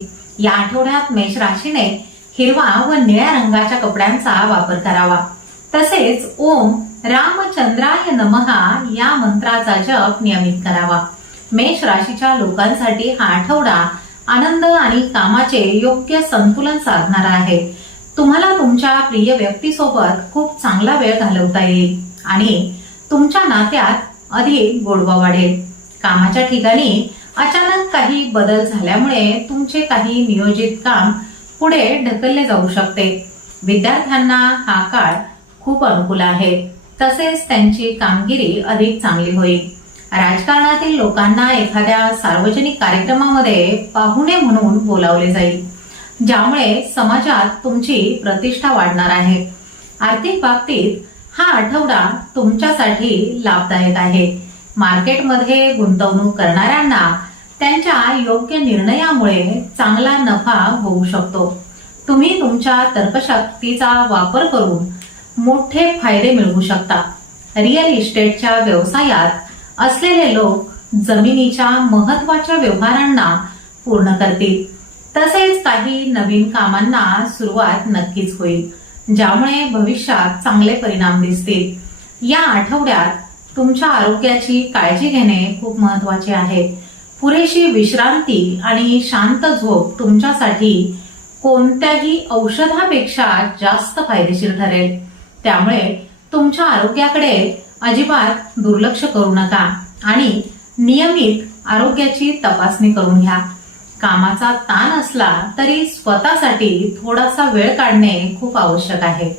या आठवड्यात मेष राशीने हिरवा व निळ्या रंगाच्या कपड्यांचा वापर करावा। तसेच ओम रामचंद्राय नमः या मंत्राचा जप नियमित करावा। मेष राशीच्या लोकांसाठी हा आठवडा आनंद आणि कामाचे योग्य संतुलन साधणारा आहे। तुम्हाला तुमच्या प्रिय व्यक्तीसोबत खूप चांगला वेळ घालवता येईल आणि तुमच्या नात्यात अधिक गोडवा वाढेल। कामाच्या ठिकाणी अचानक काही बदल झाल्यामुळे तुमचे काही नियोजित काम पुढे ढकलले जाऊ शकते। विद्यार्थ्यांना हा काळ खूप अनुकूल आहे, तसेच त्यांची कामगिरी अधिक चांगली होईल। राजकारणातील लोकांना एखाद्या सार्वजनिक कार्यक्रमामध्ये पाहुणे म्हणून बोलावले जाईल, ज्यामुळे समाजात तुमची प्रतिष्ठा वाढणार आहे। आर्थिक बाबतीत हा आठवडा तुमच्यासाठी लाभदायक आहे। मार्केटमध्ये गुंतवणूक करणाऱ्यांना त्यांच्या योग्य निर्णयामुळे चांगला नफा होऊ शकतो। तुम्ही तुमच्या तर्कशक्तीचा वापर करून मोठे फायदे मिळवू शकता। रिअल इस्टेटच्या व्यवसायात असलेले लोक जमिनीच्या महत्त्वाच्या व्यवहारांना पूर्ण करतील। तसेच काही नवीन कामांना सुरुवात नक्कीच होईल, ज्यामुळे भविष्यात चांगले परिणाम दिसतील। या आठवड्यात तुमच्या आरोग्याची काळजी घेणे खूप महत्त्वाचे आहे। पुरेशी विश्रांती आणि शांत झोप तुमच्यासाठी कोणत्याही औषधापेक्षा जास्त फायदेशीर ठरेल। त्यामुळे तुमच्या आरोग्याकडे अजिबात दुर्लक्ष करू नका आणि नियमित आरोग्याची तपासणी करून घ्या। कामाचा ताण असला तरी स्वतःसाठी थोडासा वेळ काढणे खूप आवश्यक आहे।